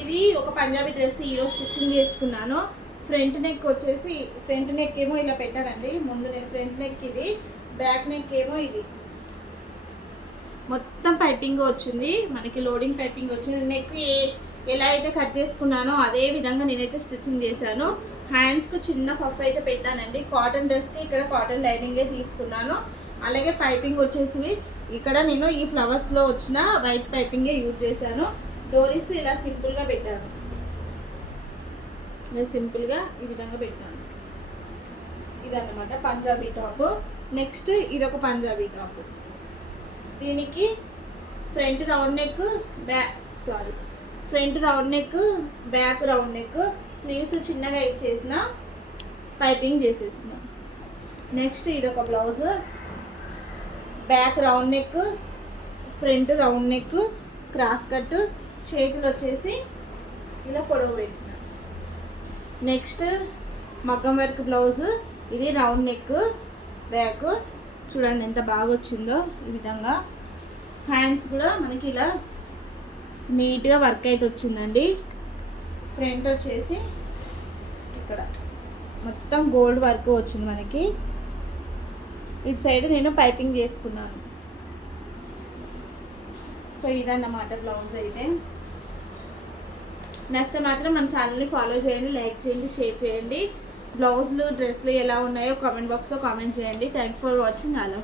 ఇది ఒక పంజాబీ డ్రెస్ ఈరోజు స్టిచ్చింగ్ చేసుకున్నాను. ఫ్రంట్ నెక్ వచ్చేసి ఫ్రంట్ నెక్ ఏమో ఇలా పెట్టానండి ముందు నేను ఫ్రంట్ నెక్ ఇది బ్యాక్ నెక్ ఏమో ఇది. మొత్తం పైపింగ్ వచ్చింది. మనకి లోడింగ్ పైపింగ్ వచ్చింది. నెక్ ఏ ఎలా అయితే కట్ చేసుకున్నానో అదే విధంగా నేనైతే స్టిచ్చింగ్ చేశాను. హ్యాండ్స్కు చిన్న పఫ్ అయితే పెట్టానండి. కాటన్ డ్రెస్కి ఇక్కడ కాటన్ లైనింగే తీసుకున్నాను. అలాగే పైపింగ్ వచ్చేసి ఇక్కడ నేను ఈ ఫ్లవర్స్లో వచ్చిన వైట్ పైపింగే యూజ్ చేశాను. డోరీస్ ఇలా సింపుల్గా పెట్టాను. ఇలా సింపుల్గా ఈ విధంగా పెట్టాను. ఇదన్నమాట పంజాబీ టాప్. నెక్స్ట్ ఇదొక పంజాబీ టాప్. దీనికి front round neck back sorry front round neck back round neck sleeves చిన్నగా ఇచ్చేసిన పైపింగ్ చేసేసిన నెక్స్ట్ ఇదొక blouse. Back round neck front round neck cross cut చేతులు వచ్చేసి ఇలా పొడవు పెట్టిన నెక్స్ట్ మగ్గం వర్క్ బ్లౌజ్ ఇది రౌండ్ నెక్ బ్యాక్ చూడండి ఎంత బాగా వచ్చిందో ఈ విధంగా. హ్యాండ్స్ కూడా మనకి ఇలా నీట్గా వర్క్ అయితే వచ్చిందండి. ఫ్రంట్ వచ్చేసి ఇక్కడ. మొత్తం గోల్డ్ వర్క్ వచ్చింది మనకి. ఇటు సైడ్ నేను పైపింగ్ చేసుకున్నాను. సో ఇదన్నమాట బ్లౌజ్ అయితే. నచ్చితే మాత్రం మన ఛానల్ని ఫాలో చేయండి లైక్ చేయండి షేర్ చేయండి. బ్లౌజులు డ్రెస్లు ఎలా ఉన్నాయో కామెంట్ బాక్స్లో కామెంట్ చేయండి. Thank for watching. అలా